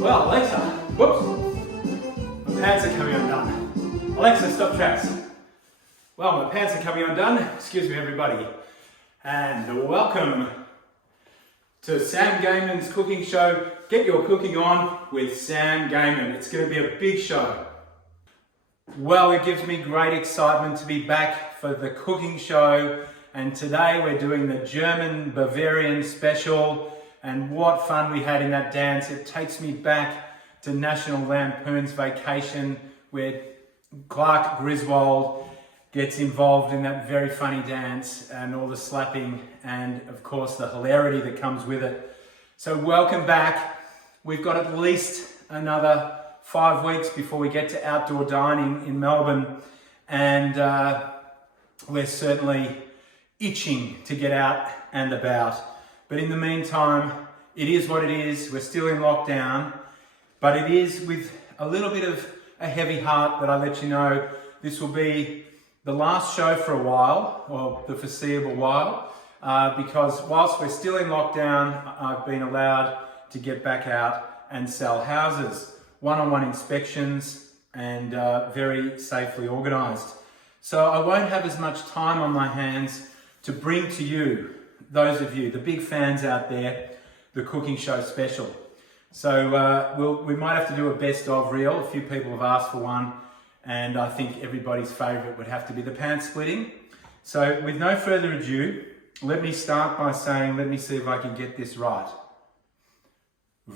Well, Alexa, whoops, my pants are coming undone. Alexa, stop tracks. Well, my pants are coming undone. Excuse me, everybody. And welcome to Sam Gamon's cooking show. Get your cooking on with Sam Gamon. It's going to be a big show. Well, it gives me great excitement to be back for the cooking show. And today we're doing the German Bavarian special. And what fun we had in that dance. It takes me back to National Lampoon's Vacation, where Clark Griswold gets involved in that very funny dance and all the slapping and of course the hilarity that comes with it. So welcome back. We've got at least another 5 weeks before we get to outdoor dining in Melbourne, and we're certainly itching to get out and about. But in the meantime, it is what it is. We're still in lockdown, but it is with a little bit of a heavy heart that I let you know this will be the last show for a while, or the foreseeable while, because whilst we're still in lockdown, I've been allowed to get back out and sell houses, one-on-one inspections, and very safely organised. So I won't have as much time on my hands to bring to you, those of you, the big fans out there, the cooking show special. So we might have to do a best of reel. A few people have asked for one, and I think everybody's favourite would have to be the pants splitting. So with no further ado, let me start by saying, let me see if I can get this right.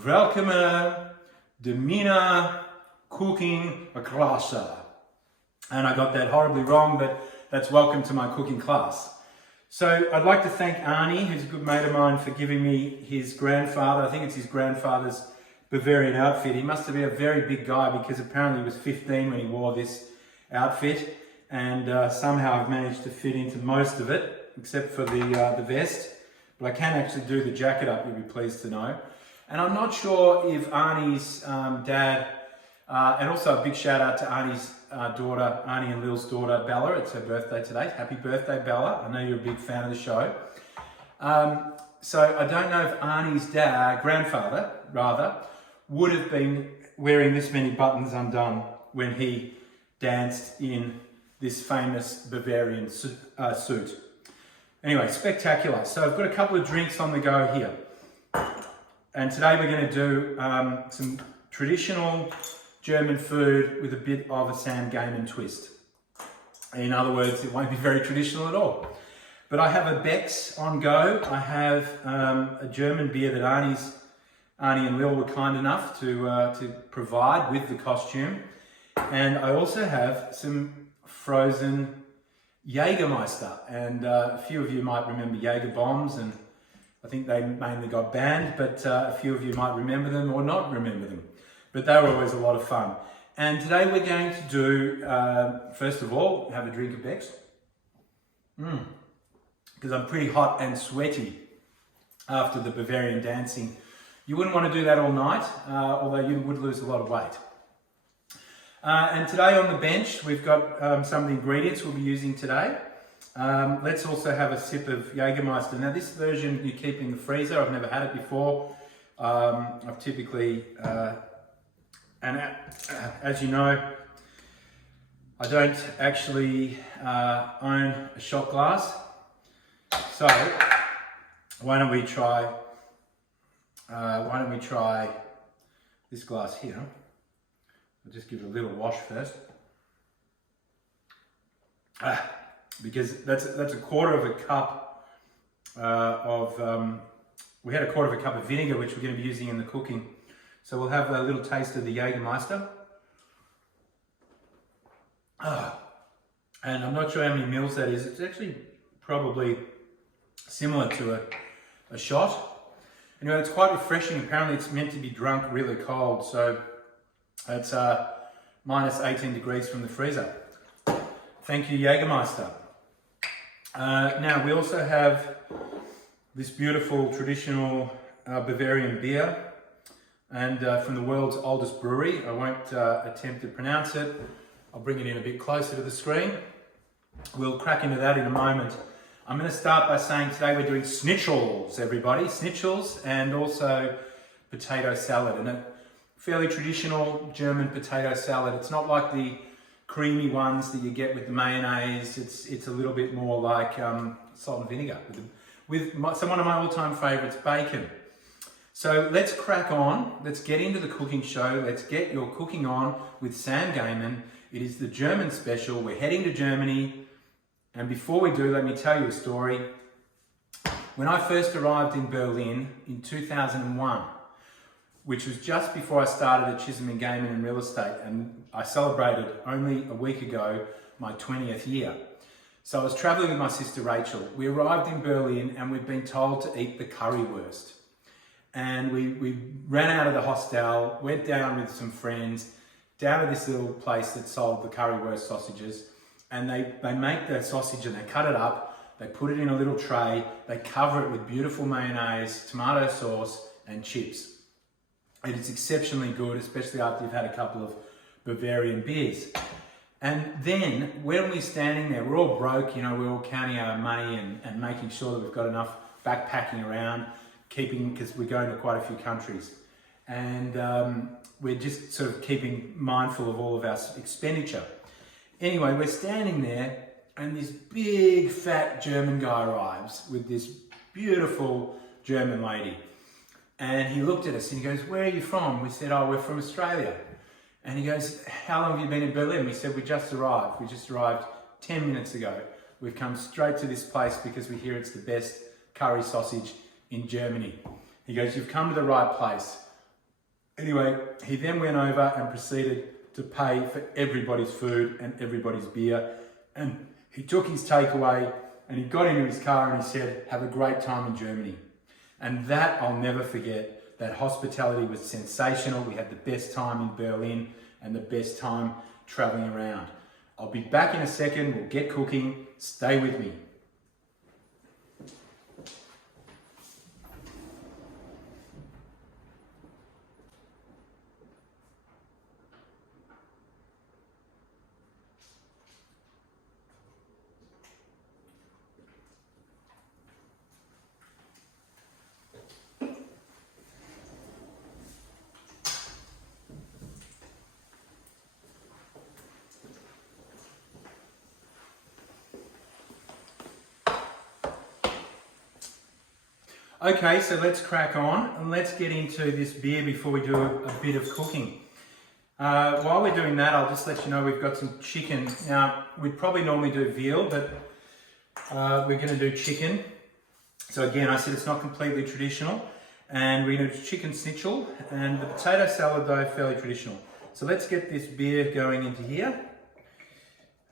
Welcome to Mina cooking class. And I got that horribly wrong, but that's welcome to my cooking class. So I'd like to thank Arnie, who's a good mate of mine, for giving me his grandfather, I think it's his grandfather's Bavarian outfit. He must have been a very big guy because apparently he was 15 when he wore this outfit, and somehow I've managed to fit into most of it, except for the vest. But I can actually do the jacket up, you'll be pleased to know. And I'm not sure if Arnie's dad, and also a big shout out to Arnie's daughter, Arnie and Lil's daughter, Bella. It's her birthday today. Happy birthday, Bella. I know you're a big fan of the show. So I don't know if Arnie's grandfather, would have been wearing this many buttons undone when he danced in this famous Bavarian suit. Anyway, spectacular. So I've got a couple of drinks on the go here. And today we're going to do some traditional German food with a bit of a Sam Gamon twist. In other words, it won't be very traditional at all. But I have a Beck's on go. I have a German beer that Arnie and Lil were kind enough to provide with the costume. And I also have some frozen Jägermeister. And a few of you might remember Jaeger bombs, and I think they mainly got banned, but a few of you might remember them or not remember them. But they were always a lot of fun. And today we're going to do, first of all, have a drink of Beck's. Because I'm pretty hot and sweaty after the Bavarian dancing. You wouldn't want to do that all night, although you would lose a lot of weight. And today on the bench, we've got some of the ingredients we'll be using today. Let's also have a sip of Jägermeister. Now this version you keep in the freezer. I've never had it before. I've typically... And as you know, I don't actually own a shot glass. So why don't we try this glass here? I'll just give it a little wash first. Because that's a quarter of a cup we had a quarter of a cup of vinegar, which we're going to be using in the cooking. So we'll have a little taste of the Jägermeister. And I'm not sure how many mils that is. It's actually probably similar to a shot. Anyway, it's quite refreshing. Apparently it's meant to be drunk really cold. So it's minus 18 degrees from the freezer. Thank you, Jägermeister. Now we also have this beautiful traditional Bavarian beer. And from the world's oldest brewery. I won't attempt to pronounce it. I'll bring it in a bit closer to the screen. We'll crack into that in a moment. I'm going to start by saying today we're doing schnitzels, everybody. Schnitzels and also potato salad. And fairly traditional German potato salad. It's not like the creamy ones that you get with the mayonnaise. It's a little bit more like salt and vinegar with one of my all-time favorites, bacon. So let's crack on. Let's get into the cooking show. Let's get your cooking on with Sam Gamon. It is the German special. We're heading to Germany. And before we do, let me tell you a story. When I first arrived in Berlin in 2001, which was just before I started at Chisholm & Gamon in Realestate, and I celebrated only a week ago my 20th year. So I was traveling with my sister Rachel. We arrived in Berlin and we'd been told to eat the currywurst. And we ran out of the hostel, went down with some friends, down to this little place that sold the currywurst sausages. And they make the sausage and they cut it up, they put it in a little tray, they cover it with beautiful mayonnaise, tomato sauce and chips. It is exceptionally good, especially after you've had a couple of Bavarian beers. And then when we're standing there, we're all broke, we're all counting our money and making sure that we've got enough backpacking around, because we're going to quite a few countries. And we're just sort of keeping mindful of all of our expenditure. Anyway, we're standing there and this big fat German guy arrives with this beautiful German lady. And he looked at us and he goes, "Where are you from?" We said, "Oh, we're from Australia." And he goes, "How long have you been in Berlin?" We said, "We just arrived. We just arrived 10 minutes ago. We've come straight to this place because we hear it's the best curry sausage in Germany." He goes, "You've come to the right place." Anyway, he then went over and proceeded to pay for everybody's food and everybody's beer. And he took his takeaway and he got into his car and he said, "Have a great time in Germany." And that I'll never forget. That hospitality was sensational. We had the best time in Berlin and the best time traveling around. I'll be back in a second. We'll get cooking. Stay with me. Okay, so let's crack on and let's get into this beer before we do a bit of cooking. While we're doing that, I'll just let you know we've got some chicken. Now, we'd probably normally do veal, but we're going to do chicken. So again, I said it's not completely traditional. And we're going to do chicken schnitzel and the potato salad, though, fairly traditional. So let's get this beer going into here.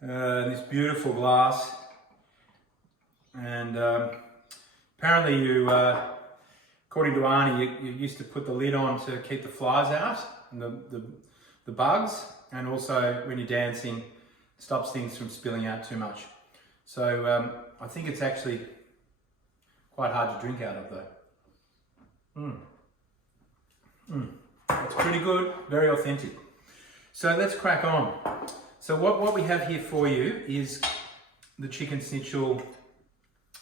This beautiful glass. And apparently you, according to Arnie, you used to put the lid on to keep the flies out and the bugs, and also when you're dancing, stops things from spilling out too much. So I think it's actually quite hard to drink out of though. It's pretty good, very authentic. So let's crack on. So what we have here for you is the chicken schnitzel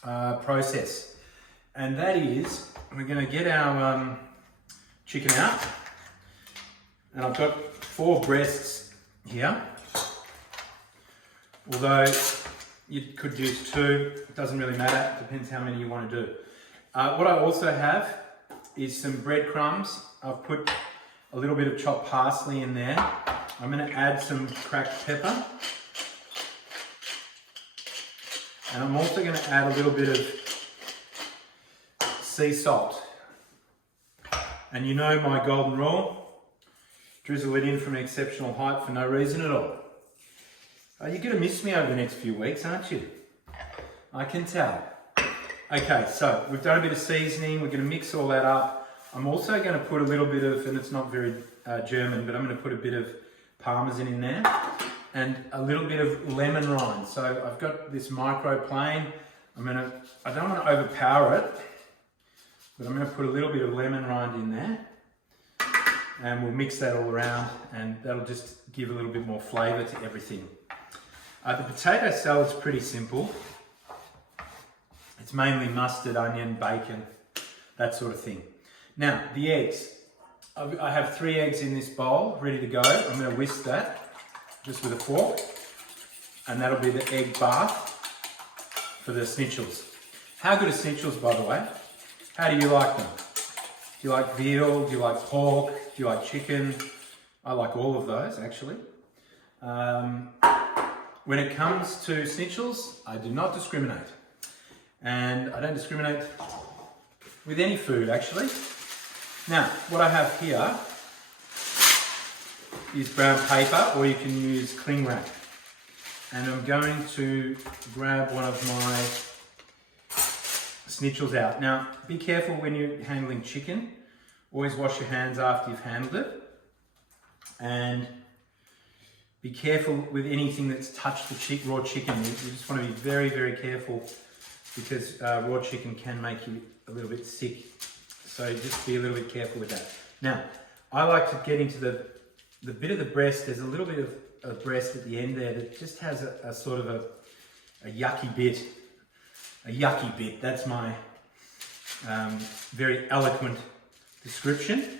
process. And that is, we're going to get our chicken out. And I've got 4 breasts here. Although you could use 2, it doesn't really matter, it depends how many you want to do. What I also have is some breadcrumbs. I've put a little bit of chopped parsley in there. I'm going to add some cracked pepper. And I'm also going to add a little bit of sea salt. And you know my golden rule, drizzle it in from an exceptional height for no reason at all. You're going to miss me over the next few weeks, aren't you? I can tell. Okay, so we've done a bit of seasoning. We're going to mix all that up. I'm also going to put a little bit of, and it's not very German, but I'm going to put a bit of parmesan in there and a little bit of lemon rind. So I've got this microplane. I don't want to overpower it, but I'm going to put a little bit of lemon rind in there and we'll mix that all around and that'll just give a little bit more flavour to everything. The potato salad's pretty simple. It's mainly mustard, onion, bacon, that sort of thing. Now, the eggs. I have 3 eggs in this bowl, ready to go. I'm going to whisk that just with a fork, and that'll be the egg bath for the schnitzel's. How good are schnitzel's, by the way? How do you like them? Do you like veal? Do you like pork? Do you like chicken? I like all of those, actually. When it comes to schnitzel's, I do not discriminate. And I don't discriminate with any food, actually. Now, what I have here is brown paper, or you can use cling wrap. And I'm going to grab one of my schnitzel's out. Now, be careful when you're handling chicken. Always wash your hands after you've handled it. And be careful with anything that's touched the raw chicken. You just want to be very, very careful, because raw chicken can make you a little bit sick. So just be a little bit careful with that. Now, I like to get into the bit of the breast. There's a little bit of breast at the end there that just has a sort of a yucky bit. A yucky bit. That's my very eloquent description.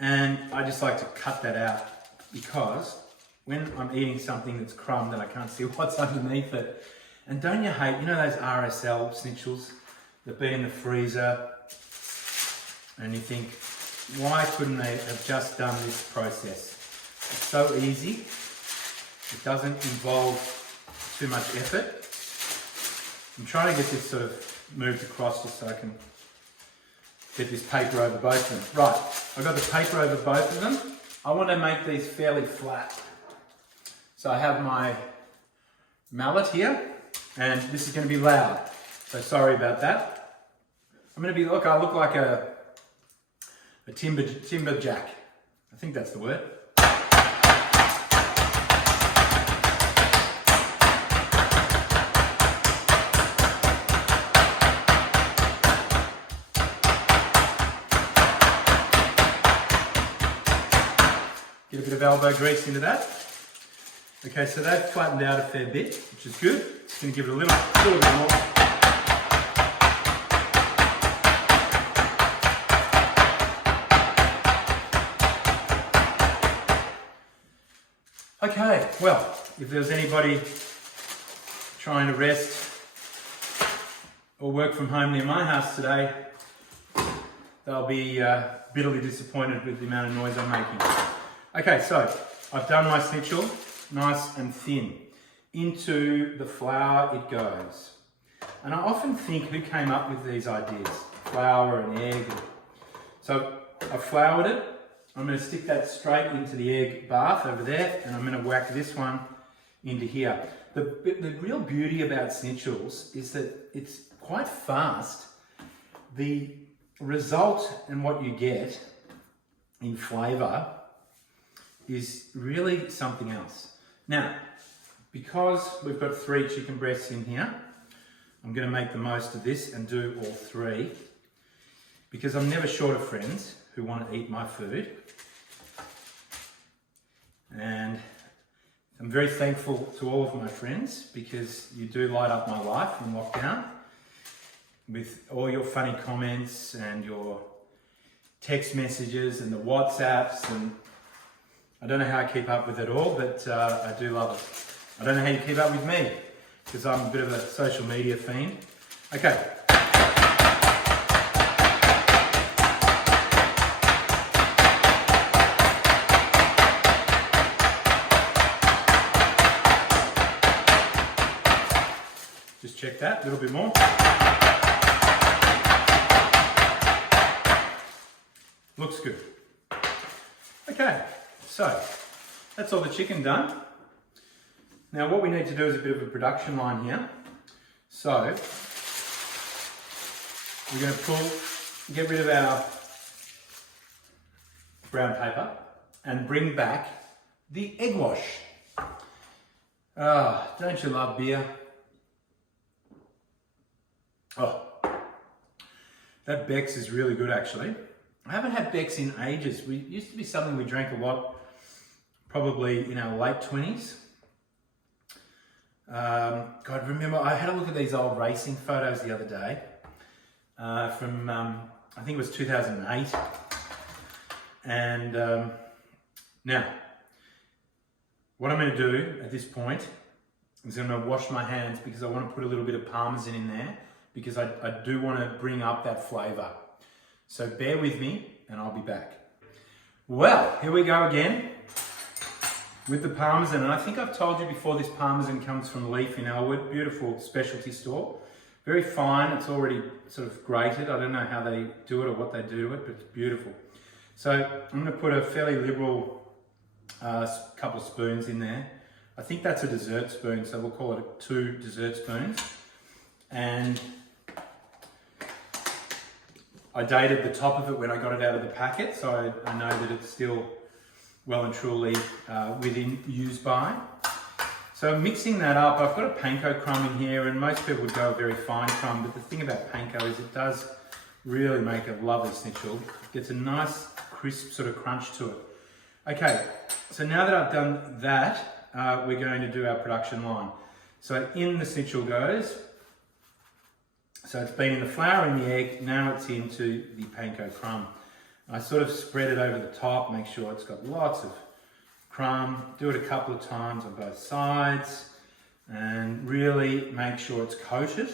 And I just like to cut that out, because when I'm eating something that's crumbed and I can't see what's underneath it, and don't you hate, you know those RSL schnitzels that've been in the freezer, and you think, why couldn't they have just done this process? It's so easy. It doesn't involve too much effort. I'm trying to get this sort of moved across just so I can get this paper over both of them. Right, I've got the paper over both of them. I want to make these fairly flat. So I have my mallet here, and this is going to be loud. So sorry about that. I'm going to be, I look like a timber jack. I think that's the word. Get a bit of elbow grease into that. Okay, so they've flattened out a fair bit, which is good. Just going to give it a little bit more. Okay, well, if there's anybody trying to rest or work from home near my house today, they'll be bitterly disappointed with the amount of noise I'm making. Okay, so I've done my schnitzel, nice and thin. Into the flour it goes. And I often think, who came up with these ideas? Flour and egg. So I've floured it. I'm going to stick that straight into the egg bath over there, and I'm going to whack this one into here. The real beauty about schnitzels is that it's quite fast. The result and what you get in flavour is really something else. Now, because we've got 3 chicken breasts in here, I'm going to make the most of this and do all 3, because I'm never short of friends who want to eat my food. And I'm very thankful to all of my friends, because you do light up my life in lockdown with all your funny comments and your text messages and the WhatsApps, and I don't know how I keep up with it all, but I do love it. I don't know how you keep up with me, because I'm a bit of a social media fiend. Okay. Just check that, a little bit more. Looks good. Okay, so that's all the chicken done. Now what we need to do is a bit of a production line here. So we're going to get rid of our brown paper and bring back the egg wash. Ah, don't you love beer? Oh, that Beck's is really good actually. I haven't had Beck's in ages. We used to be something we drank a lot, probably in our late 20s. God, remember, I had a look at these old racing photos the other day from, I think it was 2008. And now, what I'm going to do at this point is I'm going to wash my hands because I want to put a little bit of parmesan in there because I do want to bring up that flavour. So bear with me and I'll be back. Well, here we go again with the parmesan. And I think I've told you before, this parmesan comes from Leaf in Elwood, beautiful specialty store. Very fine, it's already sort of grated. I don't know how they do it or what they do to it, but it's beautiful. So I'm going to put a fairly liberal couple of spoons in there. I think that's a dessert spoon, so we'll call it 2 dessert spoons. And I dated the top of it when I got it out of the packet, so I know that it's still well and truly within use by. So mixing that up, I've got a panko crumb in here, and most people would go a very fine crumb, but the thing about panko is it does really make a lovely schnitzel. It gets a nice crisp sort of crunch to it. Okay, so now that I've done that, we're going to do our production line. So in the schnitzel goes. So it's been in the flour and the egg, now it's into the panko crumb. I sort of spread it over the top, make sure it's got lots of crumb, do it a couple of times on both sides, and really make sure it's coated.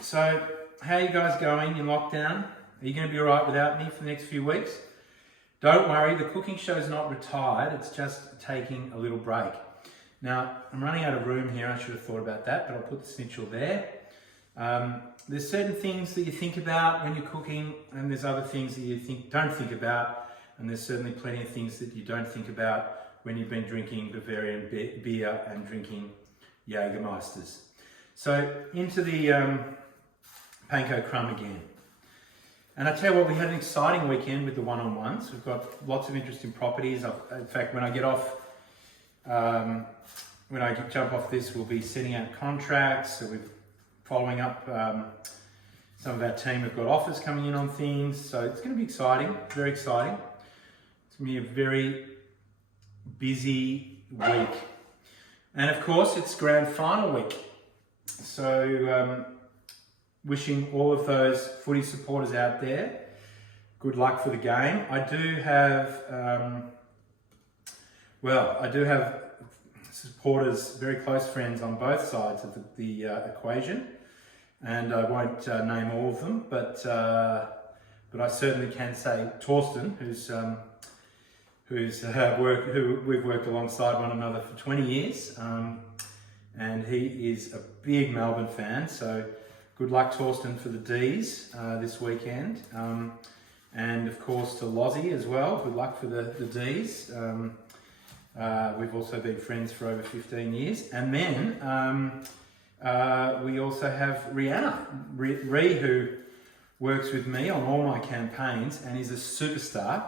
So how are you guys going in lockdown? Are you going to be all right without me for the next few weeks? Don't worry, the cooking show's not retired, it's just taking a little break. Now, I'm running out of room here, I should have thought about that, but I'll put the schnitzel there. There's certain things that you think about when you're cooking, and there's other things that you don't think about, and there's certainly plenty of things that you don't think about when you've been drinking Bavarian beer and drinking Jägermeisters. So, into the panko crumb again. And I tell you what, we had an exciting weekend with the one-on-ones. We've got lots of interesting properties. In fact, when I get off, when I jump off this, we'll be sending out contracts. So we're following up. Some of our team have got offers coming in on things. So it's going to be exciting, very exciting. It's going to be a very busy week. And of course, it's grand final week. So wishing all of those footy supporters out there good luck for the game. I do have, I do have supporters, very close friends on both sides of the equation, and I won't name all of them, but I certainly can say Torsten, who we've worked alongside one another for 20 years, and he is a big Melbourne fan. So good luck, Torsten, for the D's this weekend, and of course to Lozzie as well. Good luck for the D's. We've also been friends for over 15 years. And then we also have Rihanna, who works with me on all my campaigns and is a superstar.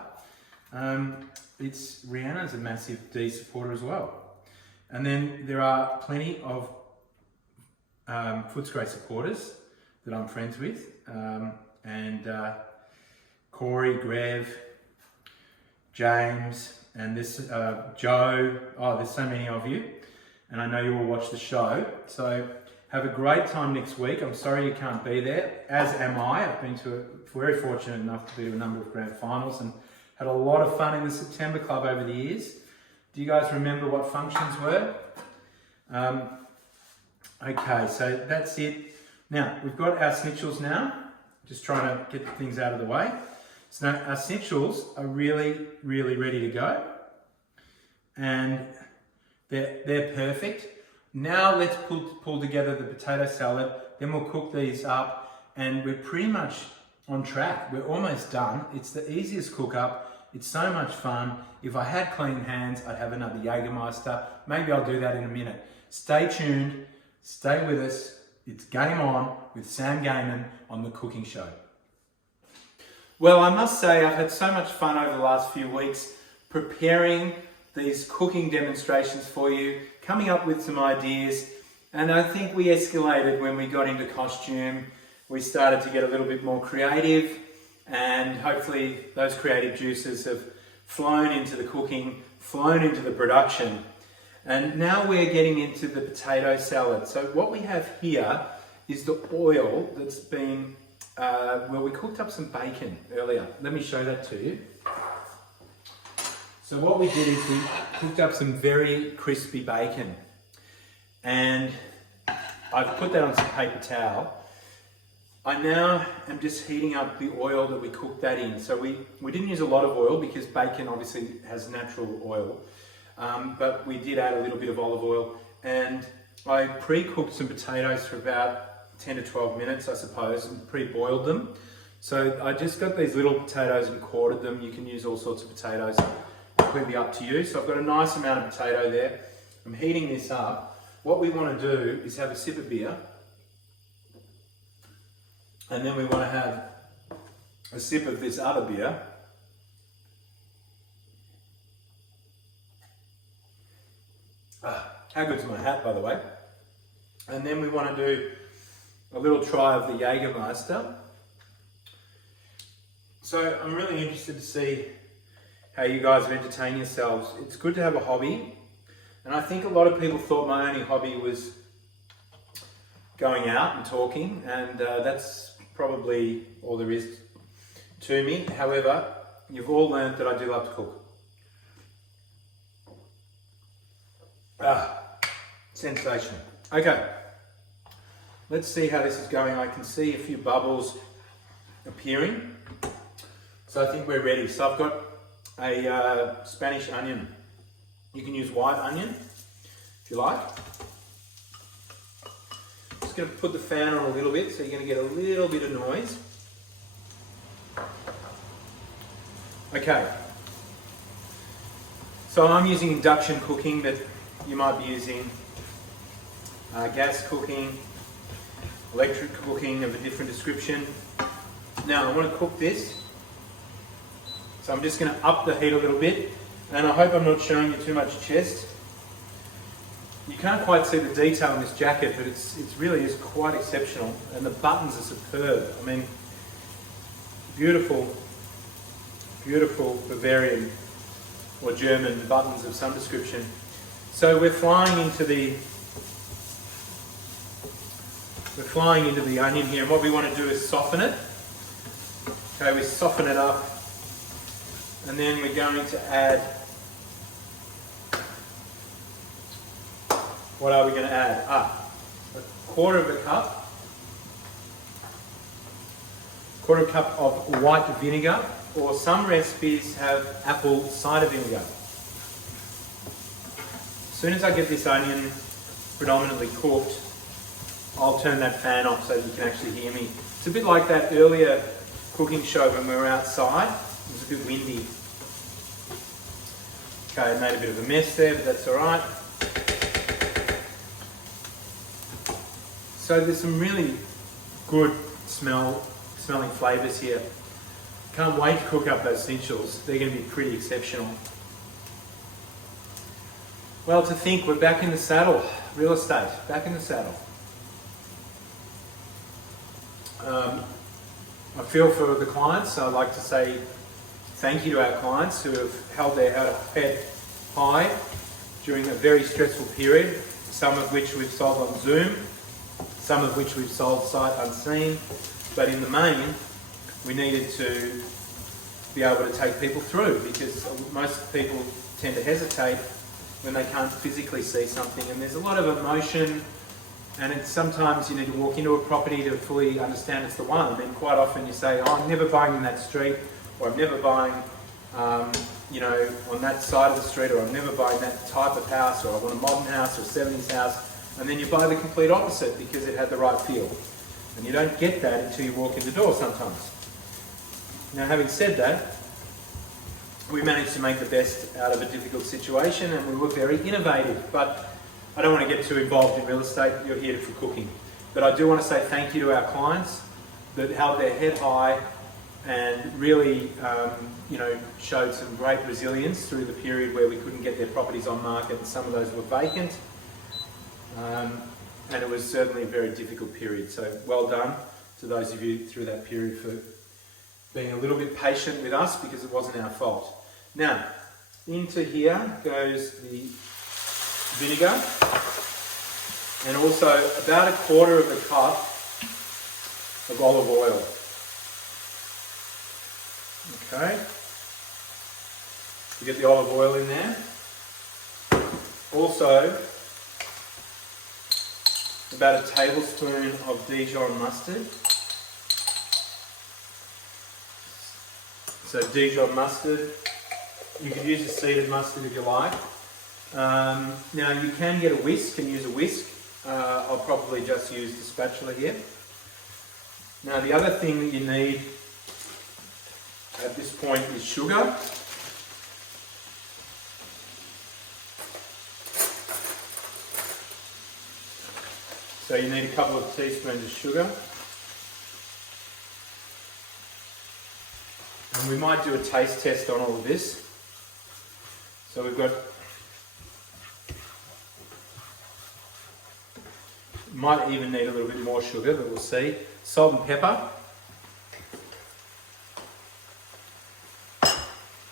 Rihanna's a massive D supporter as well. And then there are plenty of Footscray supporters that I'm friends with. Corey, Grev, James, and this Joe. Oh, there's so many of you, and I know you all watch the show. So have a great time next week. I'm sorry you can't be there, as am I. I've been very fortunate enough to be to a number of grand finals and had a lot of fun in the September Club over the years. Do you guys remember what functions were? Okay, so that's it. Now, we've got our schnitzels now. Just trying to get things out of the way. So now our schnitzels are really, really ready to go. And they're perfect. Now let's pull together the potato salad. Then we'll cook these up. And we're pretty much on track. We're almost done. It's the easiest cook up. It's so much fun. If I had clean hands, I'd have another Jägermeister. Maybe I'll do that in a minute. Stay tuned. Stay with us. It's Game On with Sam Gamon on The Cooking Show. Well, I must say I've had so much fun over the last few weeks preparing these cooking demonstrations for you, coming up with some ideas, and I think we escalated when we got into costume. We started to get a little bit more creative, and hopefully those creative juices have flown into the cooking, flown into the production. And now we're getting into the potato salad. So what we have here is the oil that's been well, we cooked up some bacon earlier. Let me show that to you. So what we did is we cooked up some very crispy bacon, and I've put that on some paper towel. I now am just heating up the oil that we cooked that in. So we didn't use a lot of oil because bacon obviously has natural oil, but we did add a little bit of olive oil, and I pre-cooked some potatoes for about 10 to 12 minutes, I suppose, and pre-boiled them. So I just got these little potatoes and quartered them. You can use all sorts of potatoes, completely up to you. So I've got a nice amount of potato there. I'm heating this up. What we want to do is have a sip of beer, and then we want to have a sip of this other beer. How good's my hat, by the way? And then we want to do a little try of the Jägermeister. So I'm really interested to see how you guys have entertained yourselves. It's good to have a hobby, and I think a lot of people thought my only hobby was going out and talking, and that's probably all there is to me. However, you've all learned that I do love to cook. Sensational. Okay, let's see how this is going. I can see a few bubbles appearing, so I think we're ready. So I've got a Spanish onion. You can use white onion if you like. Just going to put the fan on a little bit, so you're going to get a little bit of noise. Okay, so I'm using induction cooking, but you might be using gas cooking, electric cooking of a different description. Now I want to cook this, so I'm just going to up the heat a little bit, and I hope I'm not showing you too much chest. You can't quite see the detail in this jacket, but it really is quite exceptional, and the buttons are superb. I mean, beautiful, beautiful Bavarian or German buttons of some description. So we're flying into the onion here, and what we want to do is soften it. Okay, we soften it up, and then we're going to add, what are we going to add? A quarter of a cup of white vinegar, or some recipes have apple cider vinegar. As soon as I get this onion predominantly cooked, I'll turn that fan off so you can actually hear me. It's a bit like that earlier cooking show when we were outside. It was a bit windy. Okay, I made a bit of a mess there, but that's all right. So there's some really good smelling flavours here. Can't wait to cook up those essentials. They're going to be pretty exceptional. Well, to think we're back in the saddle. Real estate, back in the saddle. I feel for the clients, so I'd like to say thank you to our clients who have held their head high during a very stressful period, some of which we've sold on Zoom, some of which we've sold sight unseen, but in the main, we needed to be able to take people through, because most people tend to hesitate when they can't physically see something, and there's a lot of emotion, and it's sometimes you need to walk into a property to fully understand it's the one. I mean, quite often you say, oh, I'm never buying in that street, or I'm never buying on that side of the street, or I'm never buying that type of house, or I want a modern house or a 70s house, and then you buy the complete opposite because it had the right feel. And you don't get that until you walk in the door sometimes. Now, having said that, we managed to make the best out of a difficult situation, and we were very innovative. But I don't want to get too involved in real estate. You're here for cooking. But I do want to say thank you to our clients that held their head high and really showed some great resilience through the period where we couldn't get their properties on market, and some of those were vacant. And it was certainly a very difficult period. So well done to those of you through that period for being a little bit patient with us, because it wasn't our fault. Now, into here goes the vinegar, and also about a quarter of a cup of olive oil. Okay. You get the olive oil in there. Also, about a tablespoon of Dijon mustard. So Dijon mustard, you could use a seeded mustard if you like. Now you can get a whisk and use a whisk. I'll probably just use the spatula here. Now the other thing that you need at this point is sugar. So you need a couple of teaspoons of sugar. And we might do a taste test on all of this. So we've got, might even need a little bit more sugar, but we'll see. Salt and pepper.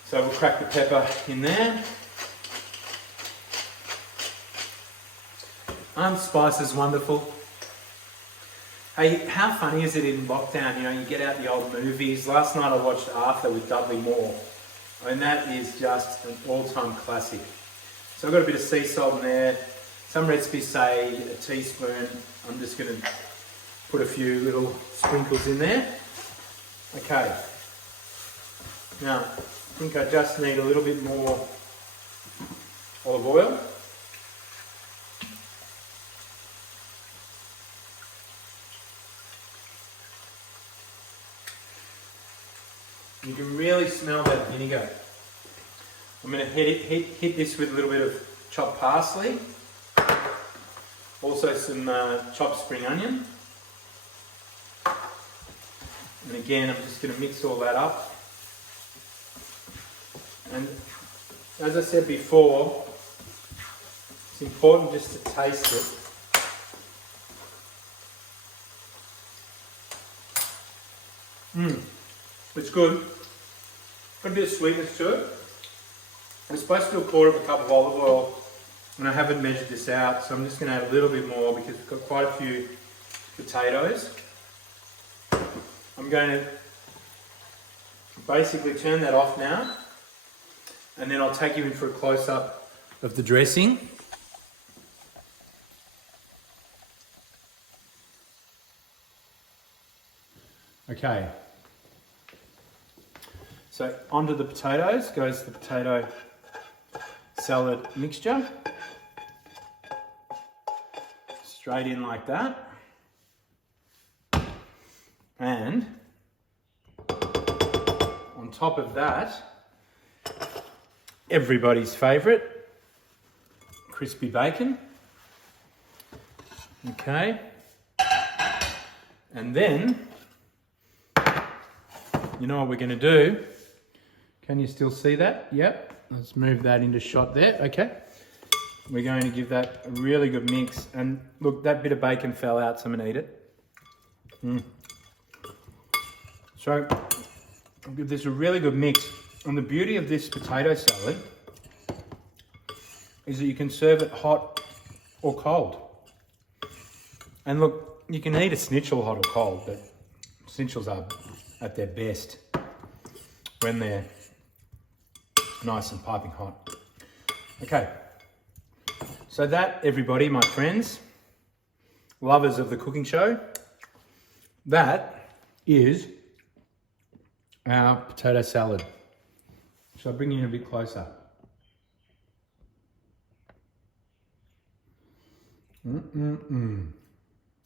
So we'll crack the pepper in there. Spice is wonderful. Hey, how funny is it in lockdown? You know, you get out the old movies. Last night I watched Arthur with Dudley Moore. I mean, that is just an all-time classic. So I've got a bit of sea salt in there. Some recipes say a teaspoon. I'm just going to put a few little sprinkles in there. Okay. Now, I think I just need a little bit more olive oil. You can really smell that vinegar. I'm going to hit this with a little bit of chopped parsley. Also some chopped spring onion. And again, I'm just going to mix all that up. And as I said before, it's important just to taste it. It's good. Got a bit of sweetness to it. I'm supposed to do a quarter of a cup of olive oil, and I haven't measured this out, so I'm just going to add a little bit more because we've got quite a few potatoes. I'm going to basically turn that off now, and then I'll take you in for a close-up of the dressing. Okay. So onto the potatoes goes the potato salad mixture. Straight in like that. And on top of that, everybody's favourite, crispy bacon. Okay. And then, you know what we're going to do? Can you still see that? Yep. Let's move that into shot there. Okay. We're going to give that a really good mix. And look, that bit of bacon fell out, so I'm going to eat it. So, I'll give this a really good mix. And the beauty of this potato salad is that you can serve it hot or cold. And look, you can eat a schnitzel hot or cold, but schnitzels are at their best when they're nice and piping hot. Okay, so that, everybody, my friends, lovers of the cooking show, that is our potato salad. Shall I bring you in a bit closer?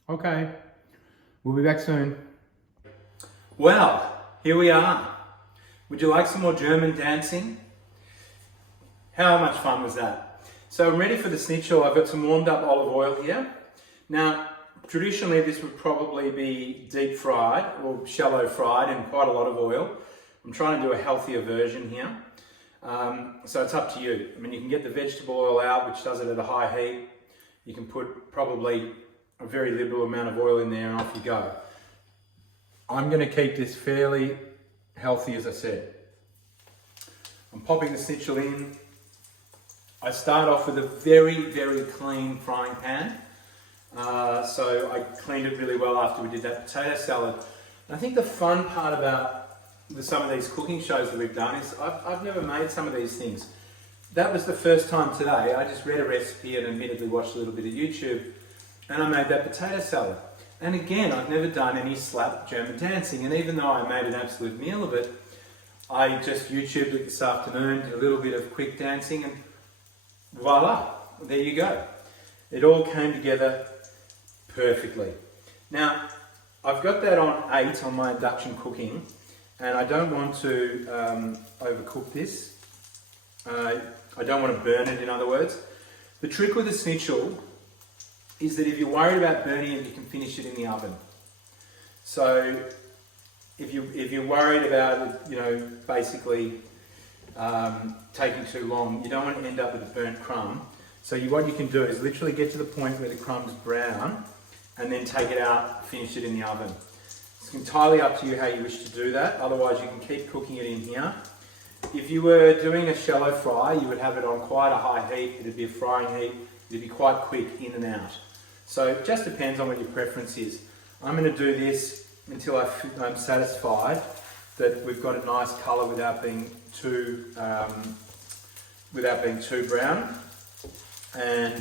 Okay, we'll be back soon. Well, here we are. Would you like some more German dancing? How much fun was that? So I'm ready for the schnitzel. I've got some warmed up olive oil here. Now, traditionally this would probably be deep fried or shallow fried in quite a lot of oil. I'm trying to do a healthier version here. So it's up to you. I mean, you can get the vegetable oil out, which does it at a high heat. You can put probably a very liberal amount of oil in there and off you go. I'm going to keep this fairly healthy, as I said. I'm popping the schnitzel in. I start off with a very, very clean frying pan. So I cleaned it really well after we did that potato salad. And I think the fun part about some of these cooking shows that we've done is I've never made some of these things. That was the first time today. I just read a recipe and admittedly watched a little bit of YouTube, and I made that potato salad. And again, I've never done any slap German dancing, and even though I made an absolute meal of it, I just YouTubed it this afternoon, did a little bit of quick dancing, and voila, there you go. It all came together perfectly. Now, I've got that on 8 on my induction cooking, and I don't want to overcook this. I don't want to burn it, in other words. The trick with a schnitzel is that if you're worried about burning it, you can finish it in the oven. So if you're worried about it, basically taking too long, you don't want to end up with a burnt crumb. So what you can do is literally get to the point where the crumb's brown, and then take it out, finish it in the oven. It's entirely up to you how you wish to do that. Otherwise, you can keep cooking it in here. If you were doing a shallow fry, you would have it on quite a high heat. It'd be a frying heat. It'd be quite quick in and out. So it just depends on what your preference is. I'm going to do this until I'm satisfied that we've got a nice colour without being too brown. And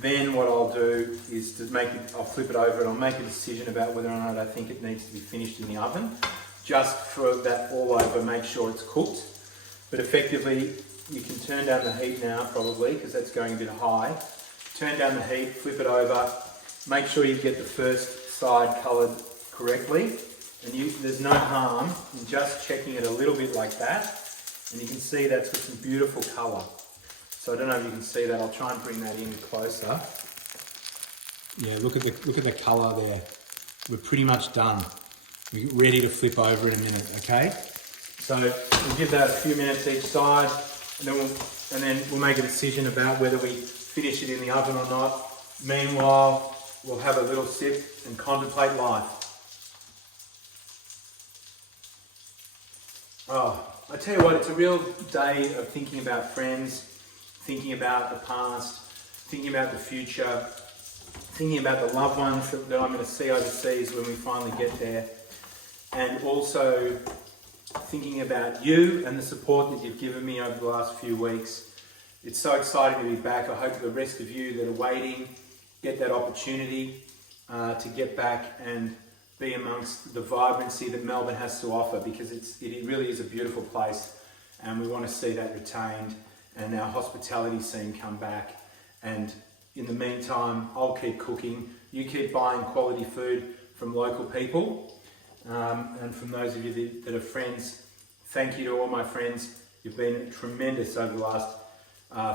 then what I'll do is I'll flip it over and I'll make a decision about whether or not I think it needs to be finished in the oven. Just for that all over, make sure it's cooked. But effectively, you can turn down the heat now probably, because that's going a bit high. Turn down the heat, flip it over, make sure you get the first side coloured correctly. And there's no harm in just checking it a little bit like that. And you can see that's got some beautiful colour. So I don't know if you can see that. I'll try and bring that in closer. Yeah, look at the colour there. We're pretty much done. We're ready to flip over in a minute, okay? So we'll give that a few minutes each side, and then we'll make a decision about whether we finish it in the oven or not. Meanwhile, we'll have a little sip and contemplate life. Oh, I tell you what, it's a real day of thinking about friends, thinking about the past, thinking about the future, thinking about the loved ones that I'm going to see overseas when we finally get there, and also thinking about you and the support that you've given me over the last few weeks. It's so exciting to be back. I hope the rest of you that are waiting get that opportunity to get back and be amongst the vibrancy that Melbourne has to offer, because it really is a beautiful place, and we want to see that retained and our hospitality scene come back. And in the meantime, I'll keep cooking. You keep buying quality food from local people. And from those of you that are friends, thank you to all my friends. You've been tremendous over the last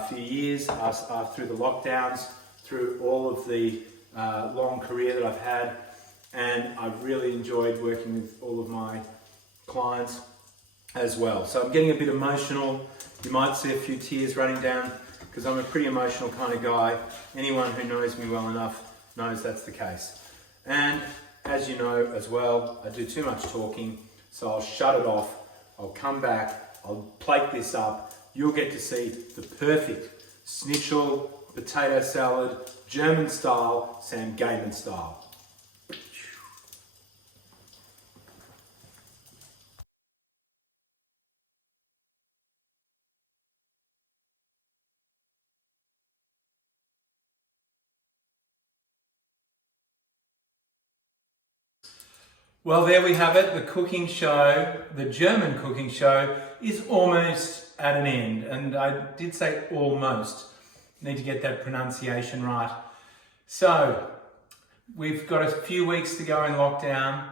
few years, through the lockdowns, through all of the long career that I've had. And I've really enjoyed working with all of my clients as well. So I'm getting a bit emotional. You might see a few tears running down, because I'm a pretty emotional kind of guy. Anyone who knows me well enough knows that's the case. And as you know as well, I do too much talking, so I'll shut it off. I'll come back, I'll plate this up. You'll get to see the perfect schnitzel, potato salad, German style, Sam Gamon style. Well, there we have it. The cooking show, the German cooking show, is almost at an end. And I did say almost. Need to get that pronunciation right. So, we've got a few weeks to go in lockdown.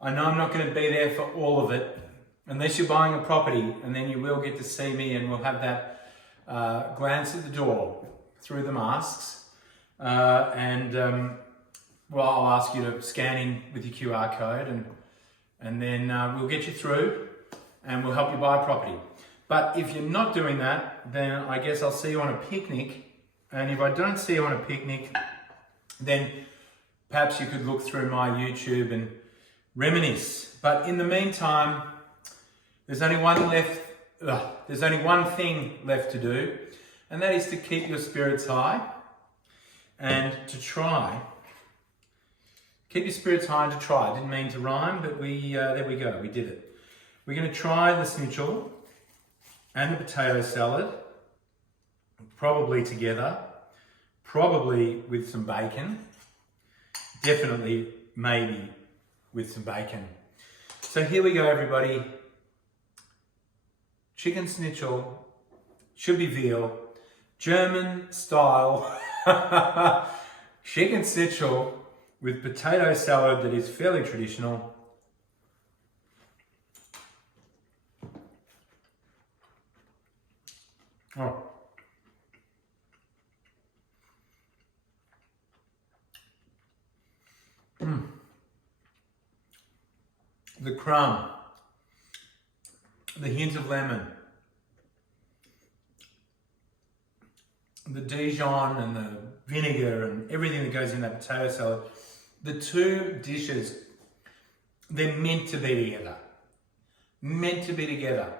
I know I'm not going to be there for all of it, unless you're buying a property, and then you will get to see me, and we'll have that glance at the door through the masks. Well, I'll ask you to scan in with your QR code, and then we'll get you through and we'll help you buy a property. But if you're not doing that, then I guess I'll see you on a picnic. And if I don't see you on a picnic, then perhaps you could look through my YouTube and reminisce. But in the meantime, there's only one thing left to do, and that is to keep your spirits high and to try. Keep your spirits high and to try. I didn't mean to rhyme, but there we go, we did it. We're going to try the schnitzel and the potato salad, probably together, probably with some bacon, definitely maybe with some bacon. So here we go, everybody. Chicken schnitzel, should be veal, German style chicken schnitzel with potato salad that is fairly traditional. Oh. The crumb, the hint of lemon, the Dijon and the vinegar and everything that goes in that potato salad. The two dishes, they're meant to be together. Meant to be together.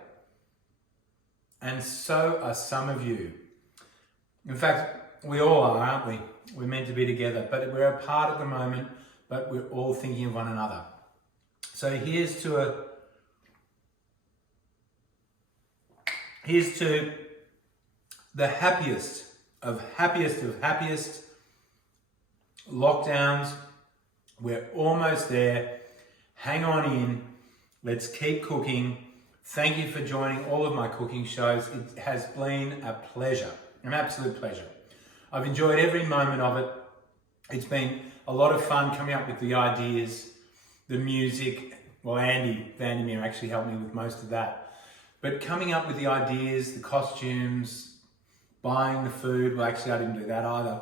And so are some of you. In fact, we all are, aren't we? We're meant to be together, but we're apart at the moment, but we're all thinking of one another. So here's to the happiest of happiest lockdowns. We're almost there. Hang on in. Let's keep cooking. Thank you for joining all of my cooking shows. It has been a pleasure, an absolute pleasure. I've enjoyed every moment of it. It's been a lot of fun coming up with the ideas, the music. Well, Andy Vandermeer actually helped me with most of that. But coming up with the ideas, the costumes, buying the food. Well, actually, I didn't do that either.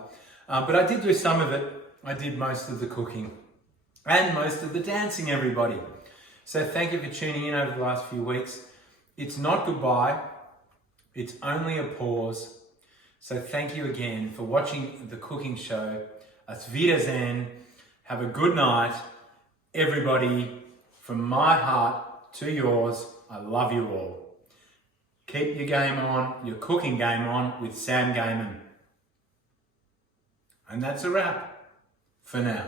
But I did do some of it. I did most of the cooking and most of the dancing, everybody. So thank you for tuning in over the last few weeks. It's not goodbye. It's only a pause. So thank you again for watching the cooking show. Auf Wiedersehen. Have a good night. Everybody, from my heart to yours, I love you all. Keep your game on, your cooking game on with Sam Gamon. And that's a wrap for now.